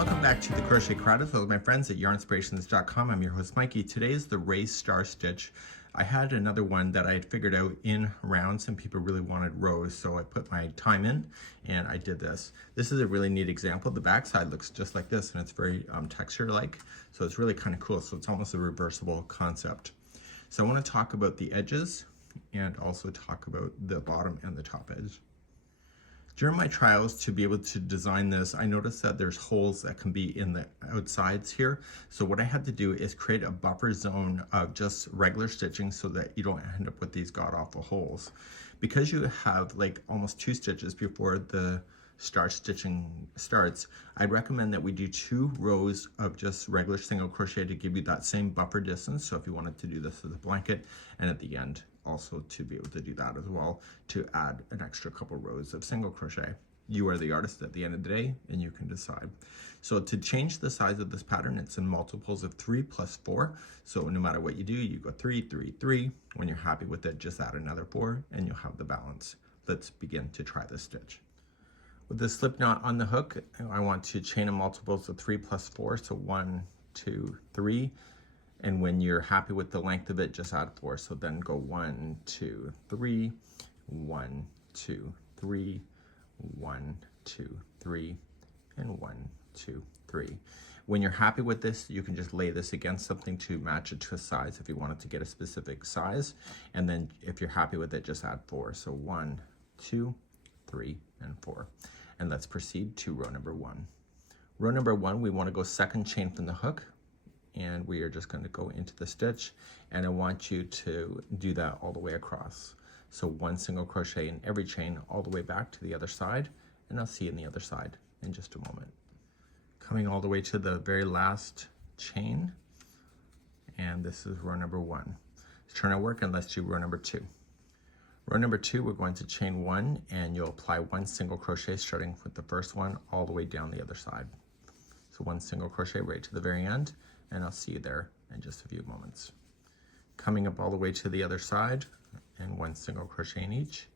Welcome back to the Crochet Crowd with my friends at yarnspirations.com. I'm your host Mikey. Today is the raised star stitch. I had another one that I had figured out in rounds and people really wanted rows, so I put my time in and I did this. This is a really neat example. The back side looks just like this and it's very texture-like, so it's really kind of cool. So it's almost a reversible concept. So I want to talk about the edges and also talk about the bottom and the top edge. During my trials to be able to design this, I noticed that there's holes that can be in the outsides here. So what I had to do is create a buffer zone of just regular stitching so that you don't end up with these god-awful holes. Because you have like almost 2 stitches before the star stitching starts, I'd recommend that we do 2 rows of just regular single crochet to give you that same buffer distance. So if you wanted to do this as a blanket, and at the end also to be able to do that as well, to add an extra couple rows of single crochet. You are the artist at the end of the day and you can decide. So to change the size of this pattern, it's in multiples of 3 plus 4. So no matter what you do, you go 3, 3, 3. When you're happy with it, just add another 4 and you'll have the balance. Let's begin to try this stitch. With the slip knot on the hook, I want to chain in multiples of 3 plus 4, so 1, 2, 3. And when you're happy with the length of it, just add 4. So then go 1, 2, 3, 1, 2, 3, 1, 2, 3, and 1, 2, 3. When you're happy with this, you can just lay this against something to match it to a size if you wanted to get a specific size. And then if you're happy with it, just add 4. So 1, 2, 3, and 4. And let's proceed to row number 1. Row number 1, we want to go second chain from the hook. And we are just going to go into the stitch, and I want you to do that all the way across. So 1 single crochet in every chain all the way back to the other side, and I'll see you on the other side in just a moment. Coming all the way to the very last chain, and this is row number 1. Let's turn our work and let's do row number 2. Row number 2, we're going to chain 1, and you'll apply 1 single crochet starting with the first one all the way down the other side. So 1 single crochet right to the very end, and I'll see you there in just a few moments. Coming up all the way to the other side, and 1 single crochet in each,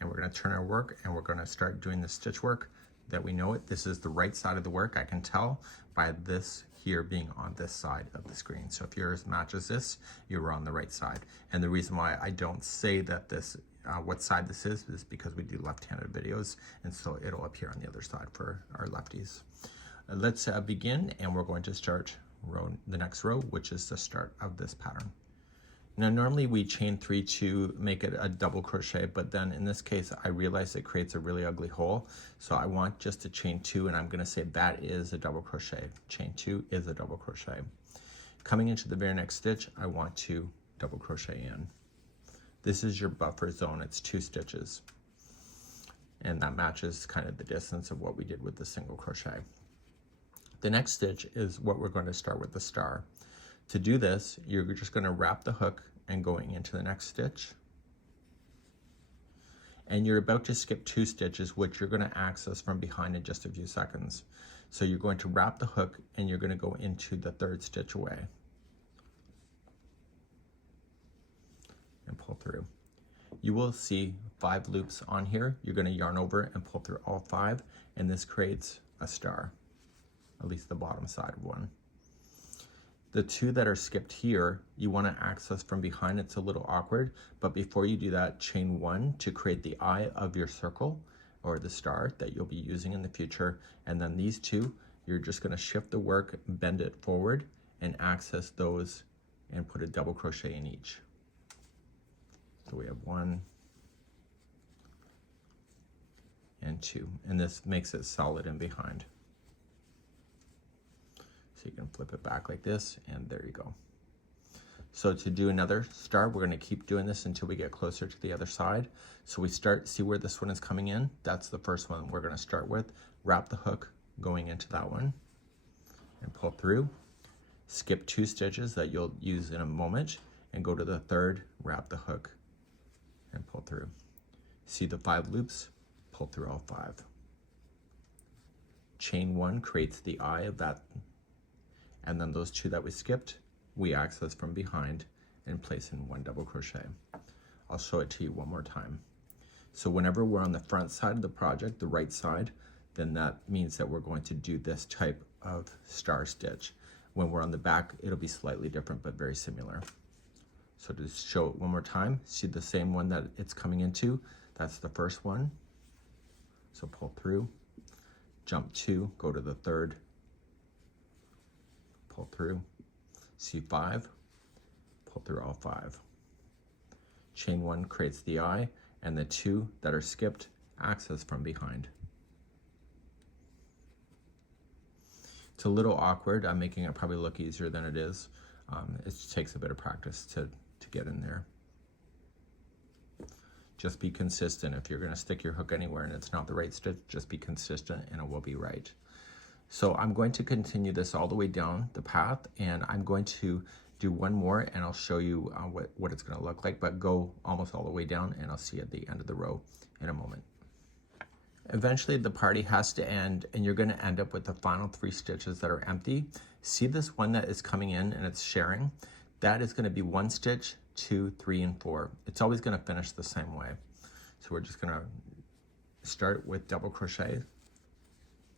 and we're going to turn our work and we're going to start doing the stitch work that we know it. This is the right side of the work. I can tell by this here being on this side of the screen. So if yours matches this, you're on the right side. And the reason why I don't say that this what side this is because we do left-handed videos, and so it'll appear on the other side for our lefties. Let's begin, and we're going to start the next row, which is the start of this pattern. Now normally we chain 3 to make it a double crochet, but then in this case I realize it creates a really ugly hole, so I want just to chain 2, and I'm going to say that is a double crochet. Chain 2 is a double crochet. Coming into the very next stitch, I want to double crochet in. This is your buffer zone. It's 2 stitches, and that matches kind of the distance of what we did with the single crochet. The next stitch is what we're going to start with the star. To do this, you're just going to wrap the hook and going into the next stitch. And you're about to skip 2 stitches, which you're going to access from behind in just a few seconds. So you're going to wrap the hook and you're going to go into the 3rd stitch away. And pull through. You will see 5 loops on here. You're going to yarn over and pull through all 5, and this creates a star. At least the bottom side of one. The 2 that are skipped here, you want to access from behind. It's a little awkward, but before you do that, chain 1 to create the eye of your circle or the star that you'll be using in the future. And then these 2, you're just going to shift the work, bend it forward, and access those and put a double crochet in each. So we have 1 and 2, and this makes it solid in behind. So you can flip it back like this, and there you go. So to do another star, we're going to keep doing this until we get closer to the other side. So we see where this one is coming in. That's the first one we're going to start with. Wrap the hook going into that one and pull through. Skip 2 stitches that you'll use in a moment and go to the 3rd, wrap the hook and pull through. See the 5 loops? Pull through all 5. Chain 1 creates the eye of that, and then those 2 that we skipped, we access from behind and place in 1 double crochet. I'll show it to you one more time. So whenever we're on the front side of the project, the right side, then that means that we're going to do this type of star stitch. When we're on the back, it'll be slightly different, but very similar. So to show it one more time, see the same one that it's coming into? That's the first one. So pull through, jump 2, go to the third, pull through, C5, pull through all 5. Chain 1 creates the eye, and the 2 that are skipped access from behind. It's a little awkward. I'm making it probably look easier than it is. It takes a bit of practice to get in there. Just be consistent. If you're going to stick your hook anywhere and it's not the right stitch, just be consistent and it will be right. So I'm going to continue this all the way down the path, and I'm going to do one more and I'll show you what it's going to look like, but go almost all the way down and I'll see you at the end of the row in a moment. Eventually the party has to end and you're going to end up with the final 3 stitches that are empty. See this one that is coming in and it's sharing? That is going to be 1 stitch, 2, 3, and 4. It's always going to finish the same way. So we're just going to start with double crochet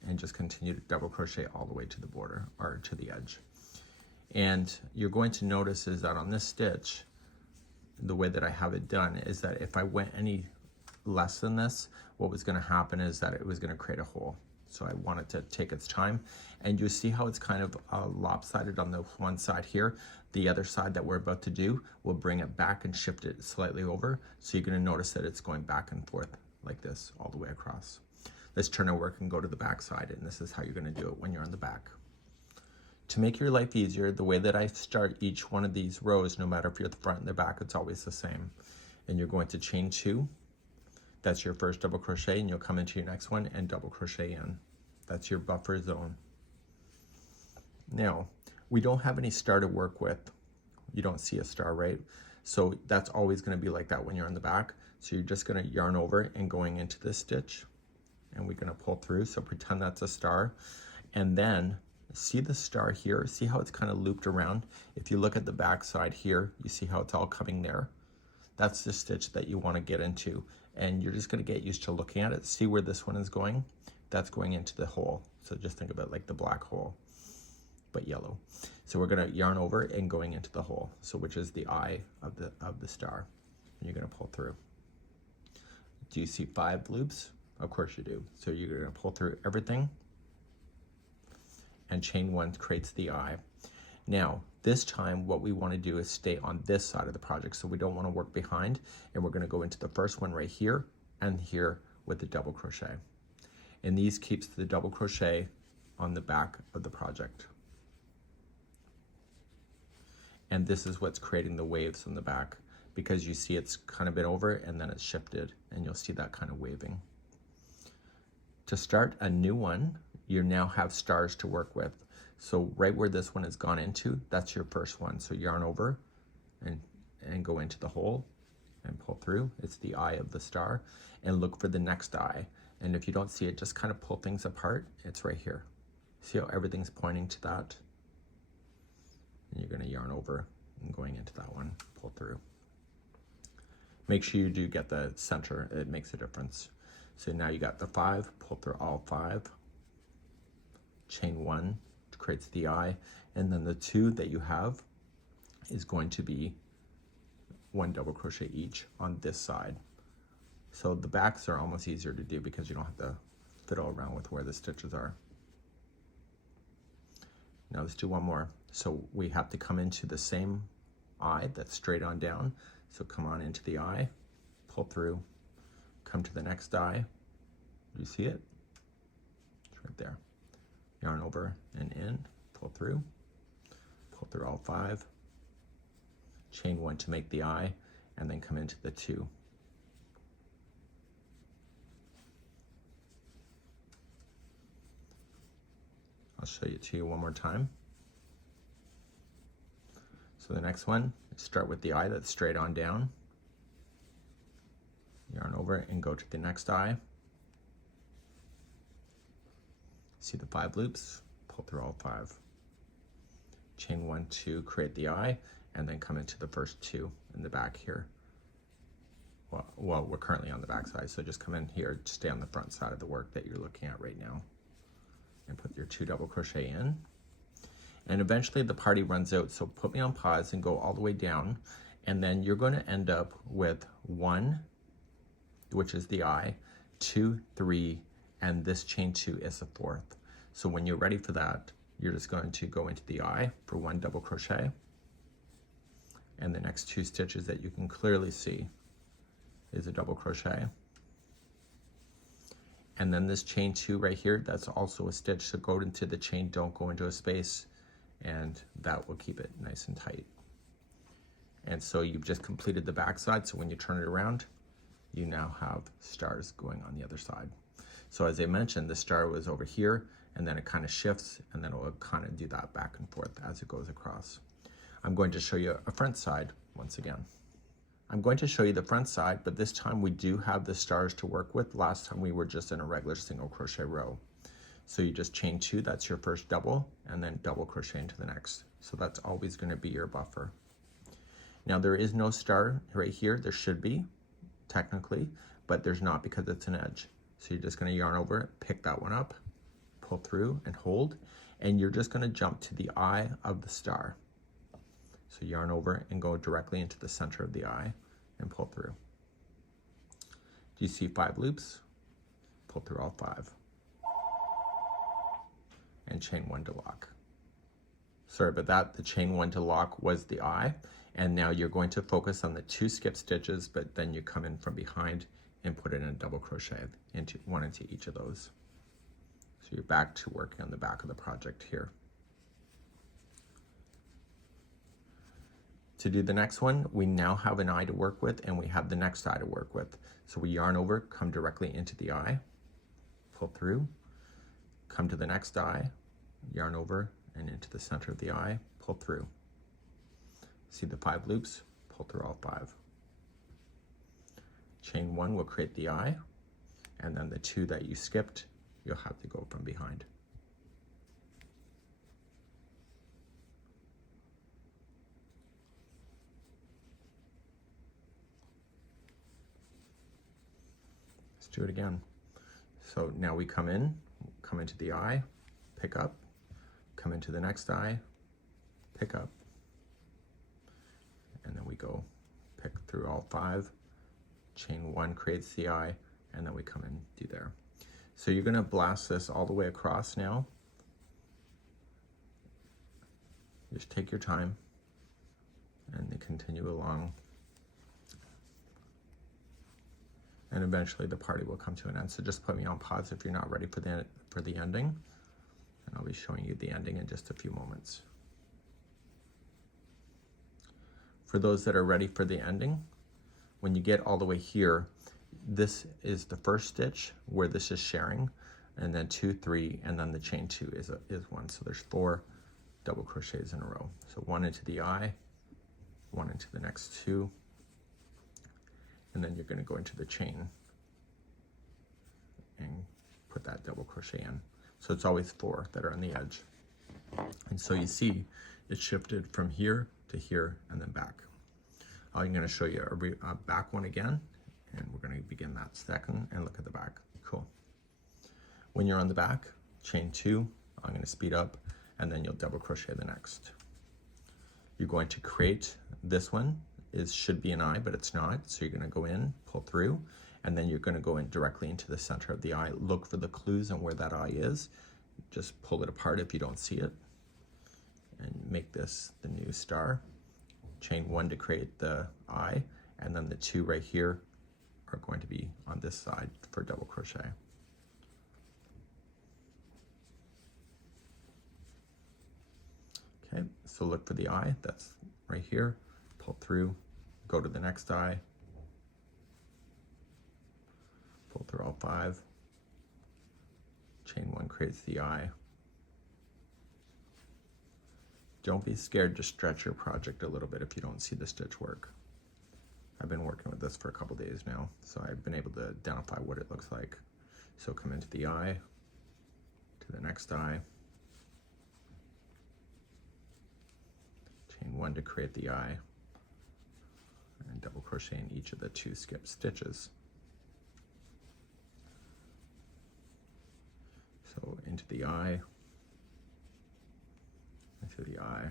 and just continue to double crochet all the way to the border or to the edge. And you're going to notice is that on this stitch, the way that I have it done is that if I went any less than this, what was going to happen is that it was going to create a hole. So I want it to take its time, and you see how it's kind of lopsided on the one side here. The other side that we're about to do, we'll bring it back and shift it slightly over. So you're going to notice that it's going back and forth like this all the way across. Let's turn our work and go to the back side, and this is how you're going to do it when you're on the back. To make your life easier, the way that I start each one of these rows, no matter if you're at the front and the back, it's always the same. And you're going to chain 2. That's your first double crochet, and you'll come into your next one and double crochet in. That's your buffer zone. Now, we don't have any star to work with. You don't see a star, right? So that's always going to be like that when you're on the back. So you're just going to yarn over and going into this stitch, and we're going to pull through. So pretend that's a star, and then see the star here. See how it's kind of looped around? If you look at the back side here, you see how it's all coming there. That's the stitch that you want to get into, and you're just going to get used to looking at it. See where this one is going? That's going into the hole. So just think of it like the black hole, but yellow. So we're going to yarn over and going into the hole, so which is the eye of the star, and you're going to pull through. Do you see 5 loops? Of course you do. So you're going to pull through everything, and chain 1 creates the eye. Now, this time what we want to do is stay on this side of the project, so we don't want to work behind, and we're going to go into the first one right here and here with the double crochet. And these keeps the double crochet on the back of the project. And this is what's creating the waves on the back, because you see it's kind of been over and then it's shifted, and you'll see that kind of waving. To start a new one, you now have stars to work with. So right where this one has gone into, that's your first one. So yarn over and go into the hole and pull through. It's the eye of the star, and look for the next eye. And if you don't see it, just kind of pull things apart. It's right here. See how everything's pointing to that? And you're going to yarn over and going into that one, pull through. Make sure you do get the center. It makes a difference. So now you got the 5, pull through all 5, chain 1 creates the eye, and then the 2 that you have is going to be 1 double crochet each on this side. So the backs are almost easier to do because you don't have to fiddle around with where the stitches are. Now let's do one more. So we have to come into the same eye that's straight on down. So come on into the eye, pull through, come to the next eye. Do you see it? It's right there. Yarn over and in, pull through all 5, chain 1 to make the eye, and then come into the 2. I'll show it to you one more time. So the next one, start with the eye that's straight on down, yarn over and go to the next eye. See the 5 loops, pull through all 5. Chain 1 to create the eye, and then come into the first 2 in the back here. Well, we're currently on the back side, so just come in here to stay on the front side of the work that you're looking at right now. and put your 2 double crochet in. And eventually the party runs out, so put me on pause and go all the way down, and then you're going to end up with 1, which is the eye, 2, 3, and this chain 2 is the 4th. So when you're ready for that, you're just going to go into the eye for 1 double crochet, and the next 2 stitches that you can clearly see is a double crochet. And then this chain 2 right here, that's also a stitch, so go into the chain, don't go into a space, and that will keep it nice and tight. And so you've just completed the back side, so when you turn it around, you now have stars going on the other side. So as I mentioned, the star was over here, and then it kind of shifts, and then it will kind of do that back and forth as it goes across. I'm going to show you a front side once again. I'm going to show you the front side, but this time we do have the stars to work with. Last time we were just in a regular single crochet row. So you just chain 2, that's your first double, and then double crochet into the next. So that's always going to be your buffer. Now there is no star right here. There should be, technically, but there's not because it's an edge. So you're just going to yarn over it, pick that one up, pull through and hold, and you're just going to jump to the eye of the star. So yarn over and go directly into the center of the eye and pull through. Do you see 5 loops? Pull through all 5. And chain 1 to lock. Sorry about that, the chain 1 to lock was the eye, and now you're going to focus on the 2 skip stitches, but then you come in from behind and put it in a double crochet, into 1 into each of those. So you're back to working on the back of the project here. To do the next one, we now have an eye to work with, and we have the next eye to work with. So we yarn over, come directly into the eye, pull through, come to the next eye, yarn over and into the center of the eye, pull through. See the 5 loops? Pull through all 5. Chain 1 will create the eye, and then the 2 that you skipped, you'll have to go from behind. Let's do it again. So now we come into the eye, pick up, come into the next eye, pick up, and then we go pick through all 5, chain 1 creates the eye, and then we come and do there. So you're going to blast this all the way across now. Just take your time and then continue along. And eventually the party will come to an end. So just put me on pause if you're not ready for the ending. And I'll be showing you the ending in just a few moments. For those that are ready for the ending, when you get all the way here, this is the first stitch where this is sharing, and then 2, 3, and then the chain 2 is 1. So there's 4 double crochets in a row. So 1 into the eye, 1 into the next 2, and then you're going to go into the chain and put that double crochet in. So it's always 4 that are on the edge. And so you see it shifted from here to here and then back. I'm going to show you a back one again, and we're going to begin that second and look at the back. Cool. When you're on the back, chain 2, I'm going to speed up, and then you'll double crochet the next. You're going to create this one. Should be an eye, but it's not. So you're going to go in, pull through, and then you're going to go in directly into the center of the eye. Look for the clues on where that eye is. Just pull it apart if you don't see it, and make this the new star. Chain 1 to create the eye, and then the 2 right here are going to be on this side for double crochet. Okay, so look for the eye, that's right here. Pull through, go to the next eye, pull through all 5, chain 1 creates the eye. Don't be scared to stretch your project a little bit if you don't see the stitch work. I've been working with this for a couple days now, so I've been able to identify what it looks like. So come into the eye, to the next eye, chain 1 to create the eye, and double crochet in each of the 2 skip stitches. So in into the eye, into the eye,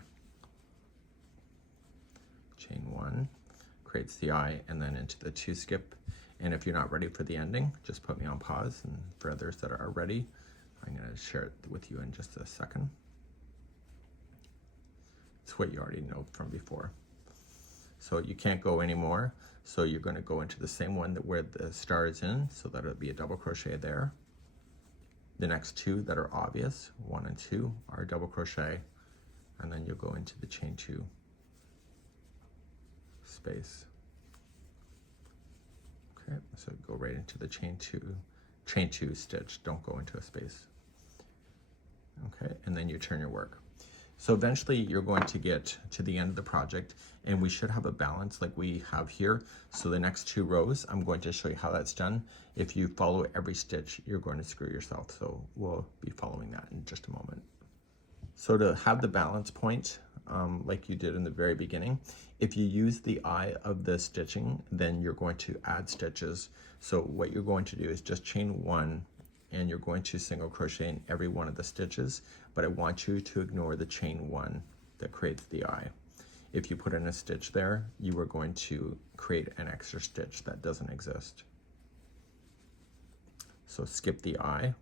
chain 1, creates the eye, and then into the 2 skip. And if you're not ready for the ending, just put me on pause, and for others that are ready, I'm going to share it with you in just a second. It's what you already know from before. So you can't go anymore, so you're going to go into the same one that where the star is in, so that it'll be a double crochet there. The next 2 that are obvious, 1 and 2, are double crochet, and then you'll go into the chain 2 space. Okay, so go right into the chain 2 stitch, don't go into a space. Okay, and then you turn your work. So eventually you're going to get to the end of the project, and we should have a balance like we have here. So the next 2 rows, I'm going to show you how that's done. If you follow every stitch, you're going to screw yourself. So we'll be following that in just a moment. So to have the balance point, like you did in the very beginning, if you use the eye of the stitching, then you're going to add stitches. So what you're going to do is just chain 1, and you're going to single crochet in every one of the stitches, but I want you to ignore the chain 1 that creates the eye. If you put in a stitch there, you are going to create an extra stitch that doesn't exist. So skip the eye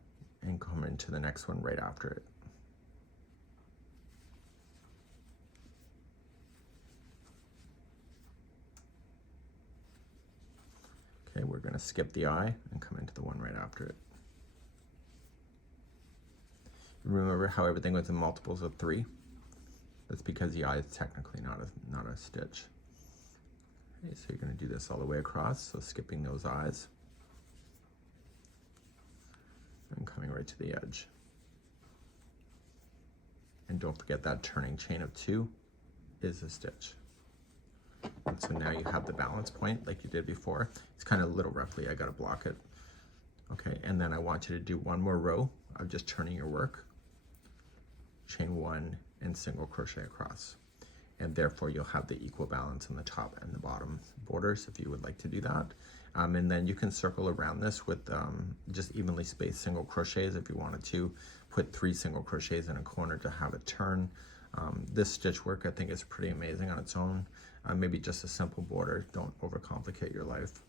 and come into the next one right after it. Okay, we're going to skip the eye and come into the one right after it. Remember how everything was in multiples of 3? That's because the eye is technically not a stitch. Okay, so you're going to do this all the way across, so skipping those eyes and coming right to the edge. And don't forget that turning chain of 2 is a stitch. And so now you have the balance point like you did before. It's kind of a little roughly, I got to block it. Okay, and then I want you to do one more row of just turning your work, chain 1 and single crochet across, and therefore you'll have the equal balance on the top and the bottom borders if you would like to do that. And then you can circle around this with just evenly spaced single crochets if you wanted to. Put 3 single crochets in a corner to have it turn. This stitch work I think is pretty amazing on its own. Maybe just a simple border, don't overcomplicate your life.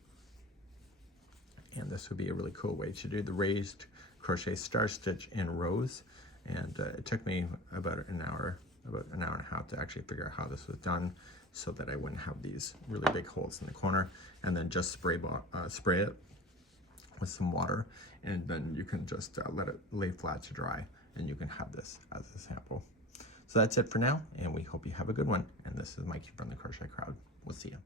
And this would be a really cool way to do the raised crochet star stitch in rows. And it took me about an hour and a half to actually figure out how this was done, so that I wouldn't have these really big holes in the corner. And then just spray it with some water, and then you can just let it lay flat to dry, and you can have this as a sample. So that's it for now, and we hope you have a good one. And this is Mikey from the Crochet Crowd. We'll see you.